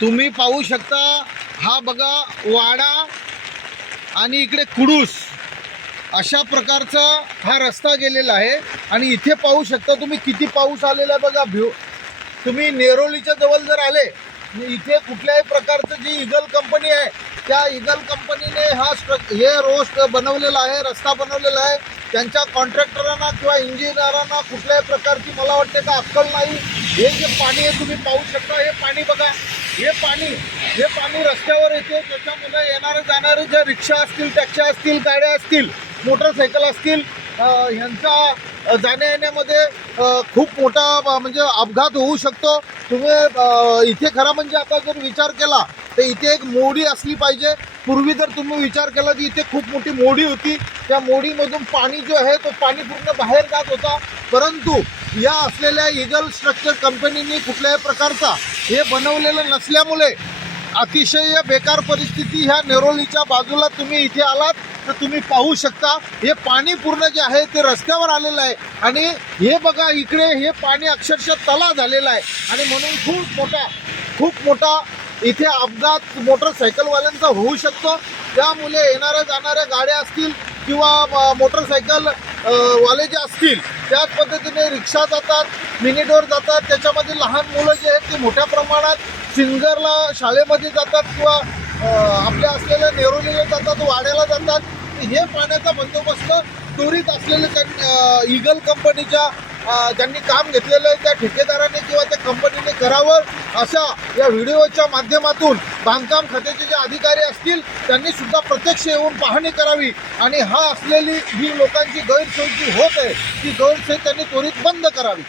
तुम्ही पाहू शकता, हा बघा वाडा आणि इकडे कुडूस अशा प्रकारचा हा रस्ता गेलेला आहे। आणि इथे पाहू शकता तुम्ही किती पाऊस आलेला आहे बघा। तुम्ही नेरोलीच्या जवळ जर आले, इथे कुठल्याही प्रकारचं जी इगल कंपनी आहे त्या इगल कंपनीने हे रोड बनवलेला आहे, रस्ता बनवलेला आहे। त्यांच्या कॉन्ट्रॅक्टरांना किंवा इंजिनियरांना कुठल्याही प्रकारची मला वाटते का अक्कल नाही। हे जे पाणी आहे तुम्ही पाहू शकता, हे पाणी बघा, हे पाणी रस्त्यावर येते। त्याच्यामुळे येणारे जाणारे ज्या रिक्षा असतील, टॅक्सी असतील, गाड्या असतील, मोटरसायकल असतील, ह्यांचा जाण्या येण्यामध्ये खूप मोठा म्हणजे अपघात होऊ शकतो। तुम्ही इथे खरं म्हणजे आता जर विचार केला तर इथे एक मोडी असली पाहिजे। पूर्वी जर तुम्ही विचार केला की इथे खूप मोठी मोडी होती, त्या मोडीमधून पाणी जो आहे तो पाणी पूर्ण बाहेर जात होता। परंतु या असलेल्या इगल स्ट्रक्चर कंपनीने कुठल्याही प्रकारचा हे बनवलेलं नसल्यामुळे अतिशय बेकार परिस्थिती ह्या नेरोलीच्या बाजूला तुम्ही इथे आलात तर तुम्ही पाहू शकता, हे पाणी पूर्ण जे आहे ते रस्त्यावर आलेलं आहे। आणि हे बघा इकडे हे पाणी अक्षरशः तलाव झालेला आहे। आणि म्हणून खूप मोठा इथे अपघात मोटरसायकलवाल्यांचा होऊ शकतो। त्यामुळे येणाऱ्या जाणाऱ्या गाड्या असतील किंवा मोटरसायकल वाले जे असतील, त्याच पद्धतीने रिक्षा जातात, मिनी डोर जातात, त्याच्यामध्ये लहान मुलं जे आहेत ते मोठ्या प्रमाणात सिंगरला शाळेमध्ये जातात किंवा आपल्या असलेल्या नेरोलीला जातात, वाड्याला जातात। हे पाण्याचा बंदोबस्त त्वरित असलेले इगल कंपनीच्या ज्यांनी काम घेतलेलं आहे त्या ठेकेदाराने किंवा त्या कंपनीने करावं, अशा या व्हिडिओच्या माध्यमातून बांधकाम खात्याचे जे अधिकारी असतील त्यांनी सुद्धा प्रत्यक्ष येऊन पाहणी करावी आणि हा असलेली जी लोकांची गैरसोय जी होत आहे ती गैरसोय त्यांनी त्वरित बंद करावी।